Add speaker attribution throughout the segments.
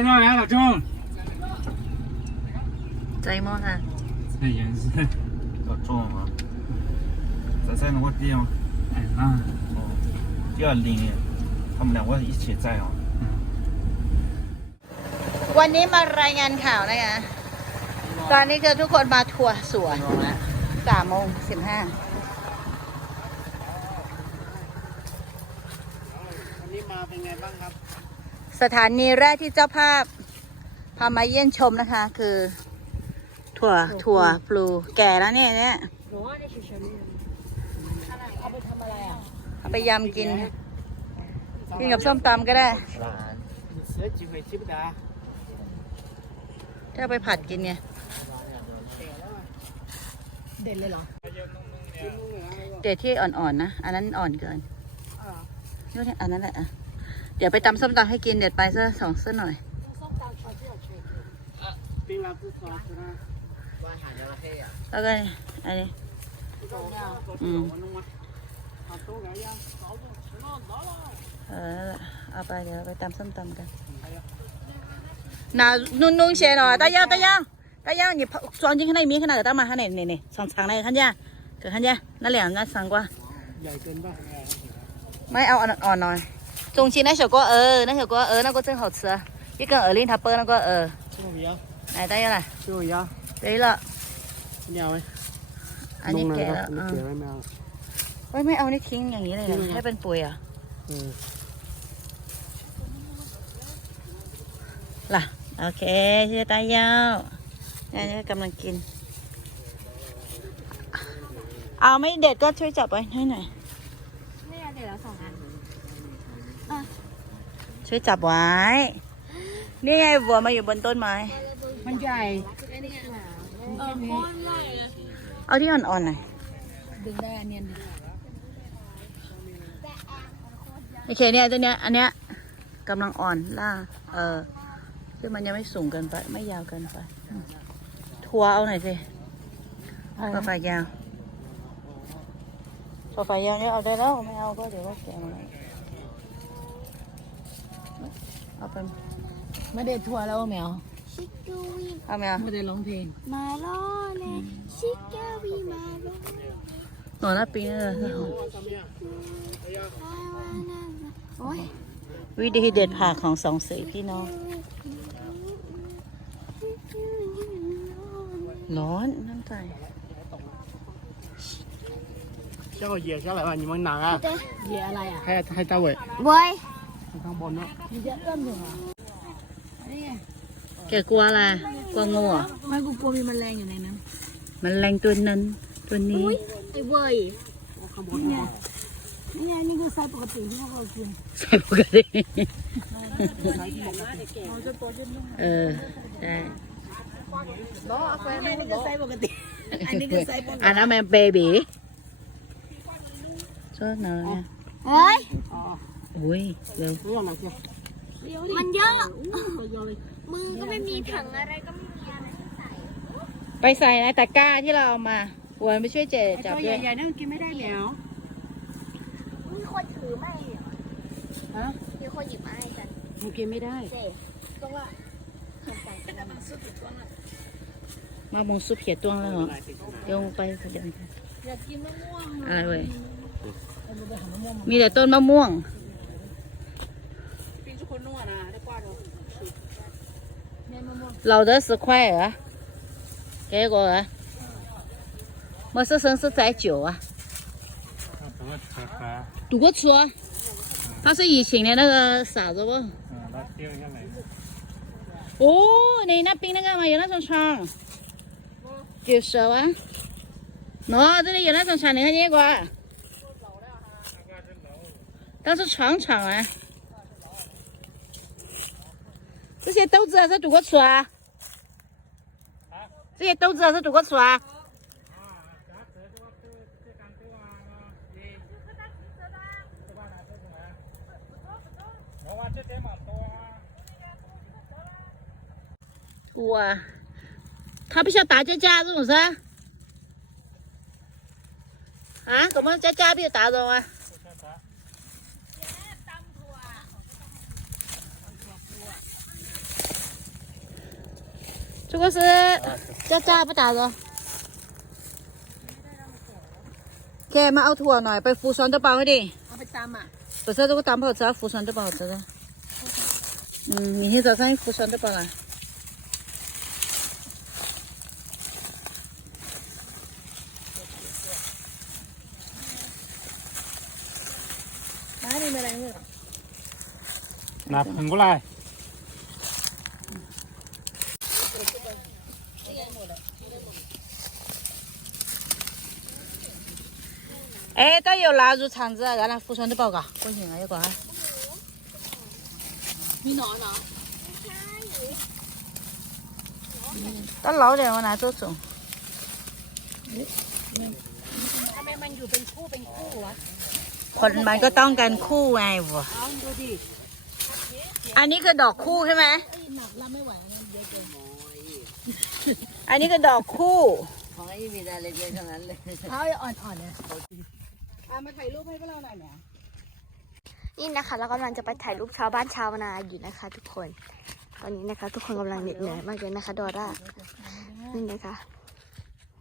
Speaker 1: 看到没，老钟？
Speaker 2: ใจมากค่ะ
Speaker 1: 这颜色，
Speaker 3: 老重啊！在在那个地方，
Speaker 1: 哎那，
Speaker 3: 哦，就要拎，他们两个一起在啊。
Speaker 2: วันนี้มารายงานข่าวนะคะ ตอนนี้คือทุกคนมาทัวร์สวนสามโมงสิบห้า
Speaker 1: วันนี้มาเป็นไงบ้างครับ
Speaker 2: สถานีแรกที่เจ้าภาพ พามาเยี่ยมชมนะคะ คือ ถั่วถั่วพลูแก่แล้วเนี่ยเนี่ยเอาไปยำกิน กินกับส้มตำก็ได้
Speaker 1: เสือจิ๋วชิบดา
Speaker 2: ถ้าเอาไปผัดกินไง
Speaker 4: เด็ดเลยเหรอ
Speaker 2: เด็ดที่อ่อนๆนะ อันนั้นอ่อนเกินนี่นอันนั้นแหละอะ เดี๋ยวไปตำส้มตำให้กินเด็ดไปซะสองเส้นหน่อยแล้วก็อันนี้อืมเออเอาไปเดี๋ยวไปตำส้มตำกันน่านุ่นงเชียหน่อยตายางตายางตายางนี่ซ้อนยิงข้างในมีขนาดตั้งมาข้าง
Speaker 1: ใน
Speaker 2: นี่นี่สองสางในขั้นยาเกิดขั้นยานั่นแหละนั่นสั่งกว่าใ
Speaker 1: หญ่เกินป่ะ
Speaker 2: ไม่เอาอ่อนๆหน่อย 中间那小瓜鹅，那小瓜鹅那个真好吃，一根鹅鳞它剥那个鹅，
Speaker 1: ช่วยยา
Speaker 2: 来大洋来，
Speaker 1: ช่วยยา
Speaker 2: 对了，
Speaker 1: เนี่ยไหม
Speaker 2: อันนี้แก่แล้ว
Speaker 1: อันนี้
Speaker 2: อ่า
Speaker 1: เก็บไว้ไม่เอา
Speaker 2: เฮ้ยไม่เอานี่ทิ้งอย่างนี้เลยเหรอให้เป็นปุ๋ยอ่ะ
Speaker 1: เออ
Speaker 2: ล่ะโอเคเชื่อตายาวนี่นี่กำลังกิน เอาไม่เด็ดก็ช่วยจับไว้ให้หน่อย ช่วยจับไว้ นี่ไงวัวมาอยู่บนต้นไม้
Speaker 4: มันใหญ่
Speaker 2: เอาที่อ่อนๆหน่อย
Speaker 4: ดึงได้อันเนี้ยดึง
Speaker 2: โอเคเนี่ยตัวเนี้ยอันเนี้ยกำลังอ่อนล่าเออคือมันยังไม่สูงเกินไป ไม่ยาวเกินไปอืมทัวร์เอาหน่อยสิปลาไฟยาวปลาไฟยาวเนี่ยเอาได้แล้วไม่เอาก็เดี๋ยวก็แกะมาแล้ว เอาไป
Speaker 4: ไม่ได้ทัวร์แล้วแมว ชิกวี
Speaker 2: เอาแมว
Speaker 4: ไม่ได้ร้องเพลง
Speaker 5: มาล้อเลยชิคกี้วีมาล้อ
Speaker 2: หนอนละปีนเลยวิธีเด็ดผักของสองสีพี่น้อง ร้อนนั่ำใจ
Speaker 1: เจ้าเหยียดเจ้าอะไรวะนี่มังหนังอะ
Speaker 4: เหยียอะไรอะ
Speaker 1: ให้ให้เจ้าเว้ย
Speaker 5: เว้ย
Speaker 1: ข้างบนเนาะ
Speaker 4: มันจะเอื้อมถึงเหรอนี่ไง
Speaker 2: แกกลัวอะไรกลัวงูเหรอ
Speaker 4: ไม่กูกลัวมีแมลงอยู่ในนั้น
Speaker 2: มันแรงตัวนั้นตัวนี้
Speaker 4: ไอ้เว้ยนี่ไงนี่ไงนี่คือไซส์ปกติที่พวกเรากิน
Speaker 2: ใช่ปกติเออใช่
Speaker 4: ล้อแฟนนี่คือไซส์ปกติอันนี้คือไซส์ปกติ
Speaker 2: อันนั้นมันเบบีชอบหน่อย
Speaker 5: เฮ้ย
Speaker 2: อุ้ยเร็ว
Speaker 1: เรื่องอะไรเจ้า
Speaker 5: มันเยอะ มือก็ไม่มีถังอะไรก็ไม่มีอะไรใส่
Speaker 2: ไปใส่ในตะกร้าที่เราเอามาหวนไปช่วยเจจับด้วย
Speaker 4: ใหญ่ๆนั่นกินไม่ได้แมว
Speaker 5: มีคนถือไม่เหรอ
Speaker 4: ฮะ
Speaker 5: มีคนหยิบมาให้ฉัน
Speaker 4: มันกินไม่ได้
Speaker 5: เจ๊ต้องว่าสงสัยจะมาสุดตัวน่ะ
Speaker 2: มามงซุปเขียดต้วงแล้วเหรอเดี๋ยวไปเดี๋ยว
Speaker 4: อยากกินมะม่วง
Speaker 2: อะไรเว้ยมีแต่ต้นมะม่วง
Speaker 4: ปิ้ง
Speaker 2: 老的十块啊，给我啊。没事生是在酒啊，
Speaker 1: 不过车车
Speaker 2: 读过书啊。他是以前的那个傻子不？
Speaker 1: 嗯它掉下来
Speaker 2: 哦，你那边那个嘛有那种床，有手啊。喏、这里有那种床，你看见过啊？但是床床啊。这些豆子啊是读过吃啊？这些豆子啊是读过书啊？哇，他不需要打架架这种事？啊？怎么架架不要打扰啊？这个是จ้าจ้า不打的แกมาเอาถั่วหน่อย ไปฟูซอนตะเปาให้ดิ
Speaker 4: เอาไปตำอ่ะ
Speaker 2: 不是这个当不好吃，福酸的不好吃的。嗯，明天早上福酸的包了。哪里没来过？
Speaker 3: 拿盆过来。
Speaker 2: 哎，这 有腊肉肠子，让他福酸的包个，过行啊，一个啊。
Speaker 4: มีหนอนเหรอ
Speaker 2: 到老点我拿走走。
Speaker 4: ทำไมมันอยู่เป็นคู่เป็นคู่วะ
Speaker 2: คนมันก็ต้องการคู่ไงวะ
Speaker 4: เอาดูดิ
Speaker 2: อันนี้คือดอกคู่ใช่ไหม
Speaker 4: ไอ้หนักแล้วไม่ไหวมันเยอะเกิน
Speaker 2: อันนี้คือดอกคู่
Speaker 4: เขาอ่อนๆเนี่ย อะมาถ่ายรูปให้พวกเราหน่อยเนี่ย
Speaker 5: นี่นะคะเรากำลังจะไปถ่ายรูปชาวบ้านชาวนาอยู่นะคะ ทุกคน ตอนนี้นะคะ ทุกคนกำลังเหน็ดเหนื่อยมากเลยนะคะดอร่านี่นะคะ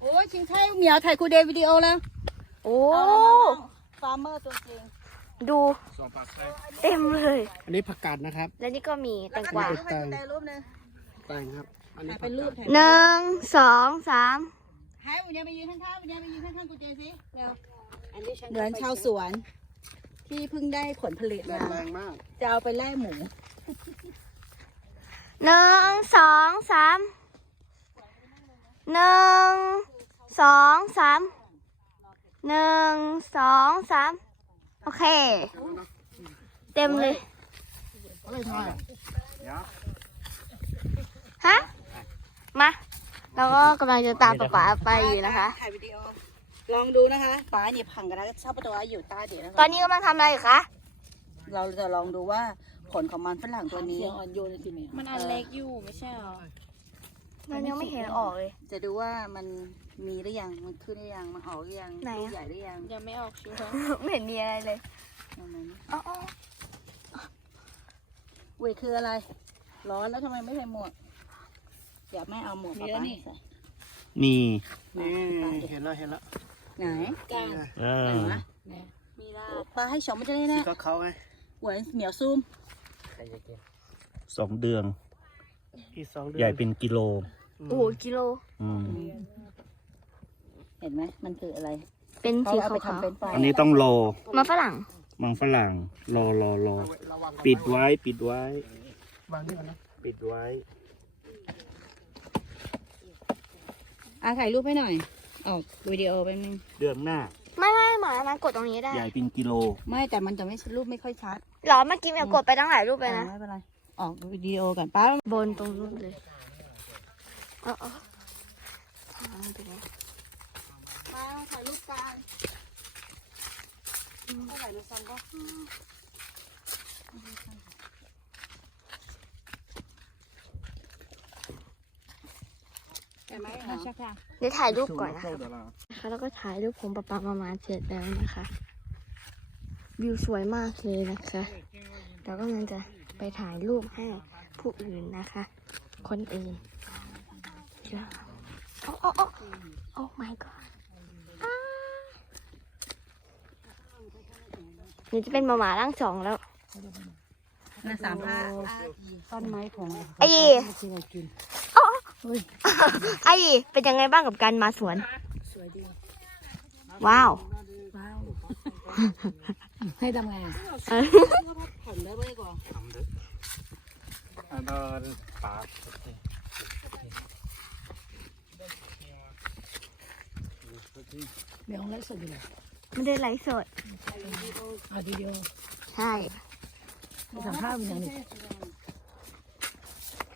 Speaker 2: โอ้ยชิงใช่เหมียวถ่ายคูเดย์วิดีโอแล้ว
Speaker 5: โอ้
Speaker 2: ฟาร์มเมอร์ตัวจริง
Speaker 5: ดูเต็มเลย
Speaker 1: อันนี้ผักกาดนะครับ
Speaker 5: และนี่ก็มีแตงกวา
Speaker 2: ให้คูเดย์รูปหนึง
Speaker 1: แต่งครับ อันนี้
Speaker 2: ถ่ายเป็นรูปถ่าย
Speaker 5: หนึ่งสองสาม
Speaker 2: ให้วันนี้ไปยืนข้างๆวันนี้ไปยืนข้างๆกูเจสิเร็ว
Speaker 4: อันนี้ฉัน
Speaker 2: เหมือนชาวสวน ที่เพิ่งได้ผลผลิต
Speaker 1: แด
Speaker 2: มา
Speaker 1: ดแรงมาก
Speaker 2: จะเอาไปแล่หมู
Speaker 5: หนึ่งสองสามหนึ่งสองสามหนึ่งสองสามโอเค เต็มเลย
Speaker 1: อะไรทาย
Speaker 5: ฮะ มาแล้วก็กำลังจะตามป๊าป๊าไปอยู่นะคะ
Speaker 2: ถ่ายวิดีโอ ลองดูนะคะป้าเนี่ยผังกันนะชอบตัวอยู่ใต้เดี๋ยวนะ
Speaker 5: ตอนนี้กำลังทำอะไรอยู่คะ
Speaker 2: เราจะลองดูว่าผลของมันฝรั่งตัวนี้
Speaker 4: เสียงอ่อนโยนเลยทีนี้
Speaker 2: มันอันเล็กอยู่ไม่ใช่หรอ
Speaker 5: มันยังไม่เห็นออกเลย
Speaker 2: จะดูว่ามันมีหรือยัง มันขึ้นหรือยัง มันออกหรือยัง
Speaker 5: ไหนอะ
Speaker 2: ลูกใหญ่หรือยัง
Speaker 1: ยังไม่ออกชิว
Speaker 5: ไม่เห็นมีอะไรเลย
Speaker 2: ประมาณนี้
Speaker 5: อ๋ออ๋อ
Speaker 2: เวยคืออะไร ร้อนแล้วทำไมไม่ใส่หมวกอยากแม่เอาหมวกมาป้าใส่
Speaker 3: นี่
Speaker 1: นี่ เห็นแล้วเห็นแล้ว
Speaker 2: ไหน
Speaker 4: กลาง
Speaker 3: เอ
Speaker 2: ไหน
Speaker 3: อ
Speaker 2: วะ
Speaker 4: มีลาบ
Speaker 2: ป้าให้ชมมันจะได้
Speaker 1: สี
Speaker 2: แน่
Speaker 1: ก็เขาไง
Speaker 2: เหมือนเหมียวซูม
Speaker 3: สองเดือน
Speaker 1: อีกสองเดือน
Speaker 3: ใหญ่เป็นกิโล
Speaker 5: โอ้โหกิโล
Speaker 3: อืม
Speaker 2: เห็นไหมมันคืออะไร
Speaker 5: เป็น
Speaker 2: เขา
Speaker 5: สี
Speaker 2: เอา
Speaker 5: ขา
Speaker 2: ไป
Speaker 5: ว
Speaker 2: ทำเป็นไฟ
Speaker 3: อันนี้ต้องโล
Speaker 5: ๆมาฝรั่ง
Speaker 3: มังฝรั่งรอรอรอ
Speaker 1: ระวัง
Speaker 3: ปิดไว้ปิดไว้
Speaker 1: วางนี่ก่อนนะ
Speaker 3: ปิดไว้
Speaker 2: อะถ่ายรูปให้หน่อย ออกวิดีโอไปนึง
Speaker 3: เดือนหน้า
Speaker 5: ไม่ไม่หมอนั้นกดตรงนี้ได้
Speaker 3: ใหญ่เป็นกิโล
Speaker 2: ไม่แต่มันจะไม่รูปไม่ค่อยชัด
Speaker 5: หรอเมื่อกี้เมียกดไปตั้งหลายรูปเลยนะ
Speaker 2: อ่าไม่เป็นไรออกวิดีโอกันป้า
Speaker 5: บนตรงรูปเลยเอ๋อาทางไปไหน
Speaker 2: มาถ่ายรูปกันถ่ายรูปซังก็เห็นไหมเหรอ
Speaker 5: เดี๋ยวถ่ายรูปก่อนนะคะนะคะแล้วก็ถ่ายรูปผมปะปามามาเสร็จแล้วนะคะ วิวสวยมากเลยนะคะเราก็มันจะไปถ่ายรูปให้ผู้อื่นนะคะ คนอื่นเดี๋ยวโอ้โอ้โอ้โอ้ my god อ้านี่จะเป็นหมาหมาร่างสองแล้ว
Speaker 2: นะสามผ้าต้นไม้ของ
Speaker 5: ไอ้ยี
Speaker 2: ที่เรากิน
Speaker 5: ไอ้ยีเป็นยังไงบ้างกับการมาสวน
Speaker 4: สวยดี
Speaker 5: ว้าว
Speaker 4: ว้าว ให้ทำไงอะ
Speaker 2: ผ่อนได้ไหมก่อน
Speaker 3: อันนั้นปาก
Speaker 4: เดี๋ยวไลฟ์สดอยู่เลย
Speaker 5: ไม่ได้ไลฟ์สด
Speaker 4: เอาวิดีโอ
Speaker 5: ใช่
Speaker 4: สัมภาษณ์เป็นอย่างนี้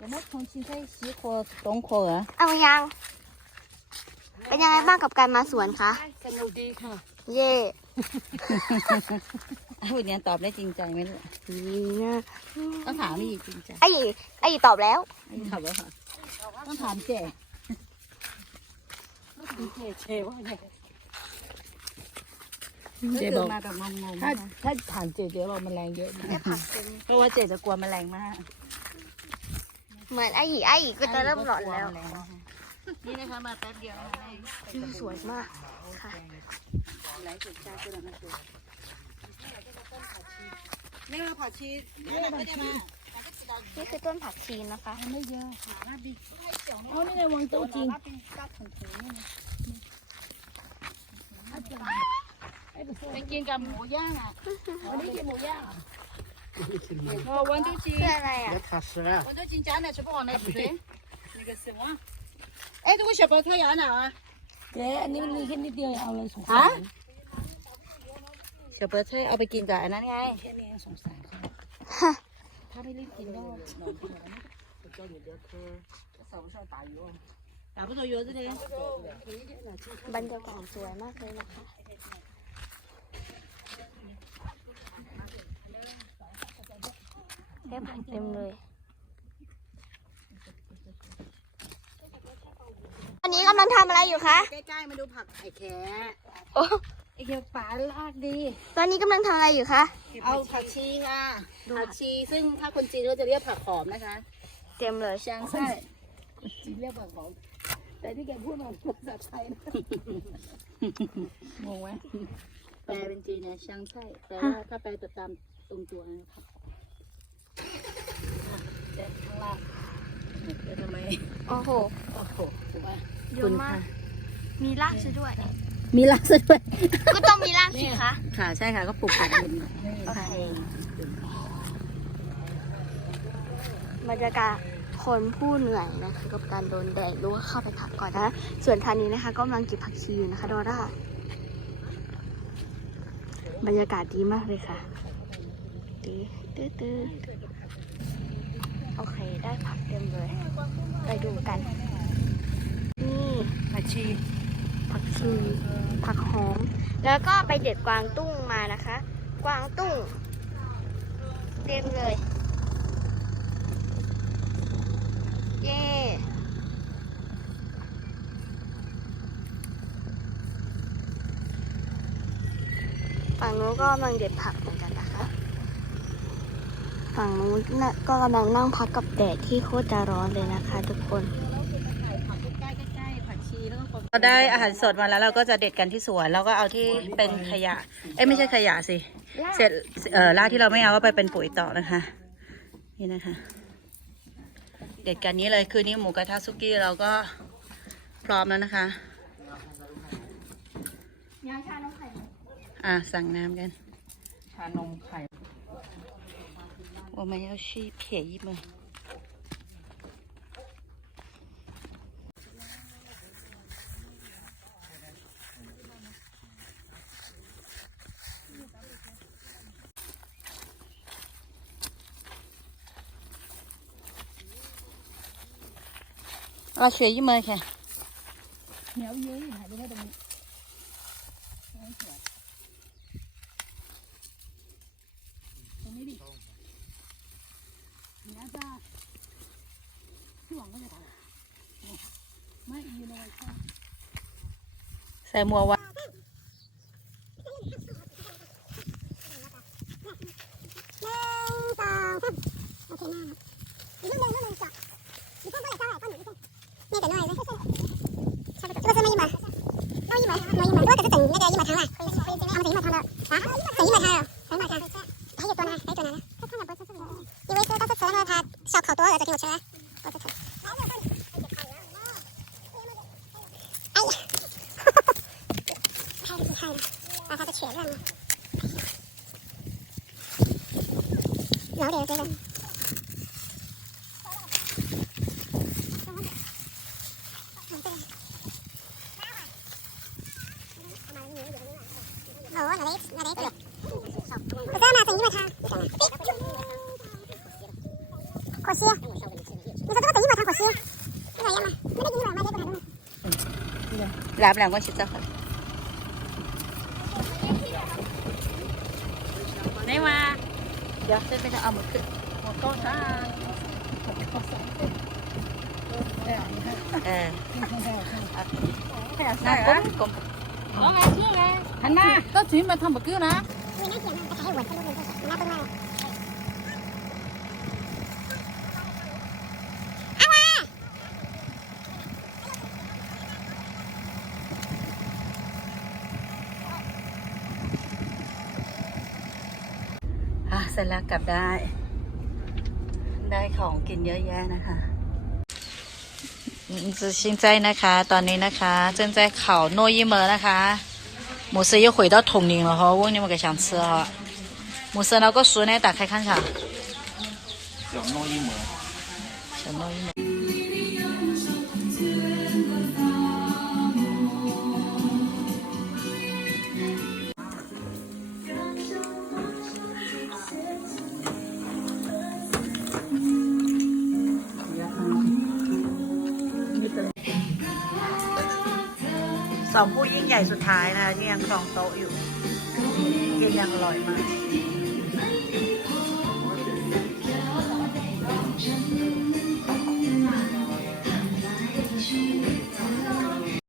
Speaker 2: 有没有重新在西火东火啊？
Speaker 5: เอายัง เป็นยังไงบ้างกับการมาสวนคะ
Speaker 4: สนุกดีค่ะ
Speaker 5: เย่
Speaker 2: วันนี้ตอบได้จริงใจไหมลูก
Speaker 5: นี่นะ
Speaker 2: ต้องถามอีกจริงใจ
Speaker 5: ไอ้ยีไอ้ยีตอบแล้ว
Speaker 2: ขับแล้วค่ะต้องถามเจ๊
Speaker 4: เจเจว่าไง
Speaker 2: เจ๊บอกมาแบบงง
Speaker 4: ถ้าถ้าถามเจเจว่ามันแรงเยอะนะ
Speaker 5: ไม่ผักเป็น
Speaker 2: เพราะว่าเจ๊จะกลัวแมลงมาก
Speaker 5: ม เหมือนไอ้หยีไอ้หยีก็จะเริ่มหลอนแล้ว
Speaker 2: นี่นะคะมาแป๊บเดียวนะคะ
Speaker 5: วิวสวยมากค่ะ
Speaker 2: หลายจุดจ้าคือเรามาดูนี่มาผักชีนี่มาผักชี
Speaker 5: นี่คือต้นผักชีนะคะ
Speaker 4: ไม่เยอะอ๋อนี่ไงวางโต๊ะจริง
Speaker 2: ไปกินกับหมูย่างอะวันนี้กินหมูย่าง 哦，温度计，
Speaker 5: คืออะไรอ่ะ
Speaker 1: 别踏实了。
Speaker 2: 温度计加呢，吃不完的不对，那个什么？哎，这个小白菜芽呢啊？
Speaker 4: เจ๊อันนี้มันมีแค่นิดเดียวเอาเลยสงสา
Speaker 2: 啊
Speaker 4: ร？
Speaker 2: 小白菜เอาไปกินกับอันนั้นไง
Speaker 4: แค่นี้สงสารเขา
Speaker 2: ถ้าไม่รีบกินก็นอนที่ไหน
Speaker 1: 叫你别吃，少不少打油。
Speaker 2: 打不着油这里。
Speaker 5: บรรยากาศสวยมากเลยนะคะ ผักเต็มเลย อันนี้กำลังทำอะไรอยู่คะ
Speaker 2: ใกล้ๆมาดูผักไอ้แข
Speaker 5: โอ้
Speaker 2: ไอ้แขป่าลากดี
Speaker 5: ตอนนี้กำลังทำอะไรอยู่คะ
Speaker 2: เอาผักชีค่ะ ผักชี ซึ่งถ้าคนจีนก็จะเรียกผักหอมนะคะ
Speaker 5: เต็มเลย
Speaker 2: ช่างไส้
Speaker 4: จีนเรียกผักหอม แต่ที่แกพูดมาภาษาไทยนะงงไหม
Speaker 2: แปลเป็นจีนเนี่ยช่างไส้แปลว่าถ้าแปลตามตรงตัวนะครับ แต่ข้างล่างแต่ทำไม
Speaker 5: โอ้โห
Speaker 2: โอ้โหถูกไหม
Speaker 5: เยอะมาก มีรากซะด้วย
Speaker 2: มีลาซะด้วย
Speaker 5: ก็ต้องมีรากสิคะ
Speaker 2: ค่ะใช่ค่ะก็ปลูกผักเอง
Speaker 5: โอเคบรรยากาศคนผู้เหนื่อยนะคะกับการโดนแดดรู้ว่าเข้าไปพักก่อนนะ ส่วนทานนี้นะคะก็กำลังเก็บผักชีอยู่นะคะ ดอร่า บรรยากาศดีมากเลยค่ะตื้อตื้อตื้อ โอเค ได้ผักเต็มเลย ไปดูกัน นี่
Speaker 2: ผักชี
Speaker 5: ผักชีผักหอม แล้วก็ไปเด็ดกวางตุ้งมานะคะ กวางตุ้ง เต็มเลย เย้ฝั่งนู้นก็กำลังเด็ดผักเหมือนกันนะคะ ฝั่งนู้นน่ะก็กำลังนั่งพักกับแดดที่โคตรจะร้อนเลยนะคะทุกคน
Speaker 2: เราได้อาหารสดมาแล้วเราก็จะเด็ดกันที่สวนแล้วก็เอาที่เป็นขยะ เอ้ยไม่ใช่ขยะสิ เสร็จเอ่อรากที่เราไม่เอาก็ไปเป็นปุ๋ยต่อนะคะ นี่นะคะ เด็ดกันนี้เลยคืนนี้หมูกระทะซุกี้เราก็พร้อมแล้วนะคะอะสั่งน้ำกัน
Speaker 4: ชานมไข่
Speaker 2: 我们要去撇一门。那选一门看
Speaker 4: 苗园 ใส่หมวกไว รแล้วเขาจะเฉียดเรื่องเรา
Speaker 2: เดี๋ยว
Speaker 6: เจอกันโอ้นาเล็กนาเล็กเลยแล้วก็มาถึงยี่มาทางขวดเสียมีสัตว์ตัวยี่มาทางขวดเสียไม่ไหนยังมาไม่ได้ยี่มามาเล็กกว่านั้นห
Speaker 2: ลับหลังก็ชิดเจ้าค่ะ ไม่มา เดี๋ยวจนไปจะเอาหมดขึ้นหมดก้อนค่ะเออหน้ากลมกลม
Speaker 4: อ๋อไงชื่อไง
Speaker 2: ฮั
Speaker 4: นหน้าก็ถึงมาทำบักเกนะมีนักเขีมันจะ
Speaker 6: ให้หวนให้รู้เลยน้าเป็นไง
Speaker 2: เสร็จแล้วกลับได้ ได้ของกินเยอะแยะนะคะจะชิงใจนะคะ ตอนนี้นะคะ正在烤诺一门นะคะ母狮又回到统宁了哈，问你们个想吃哈。母狮那个书呢，打开看一下。
Speaker 3: 小诺一模。
Speaker 2: 小 สองผู้ยิ่งใหญ่สุดท้ายนะคะที่ยังครองโต๊ะอยู่กินยังอร่อยมาก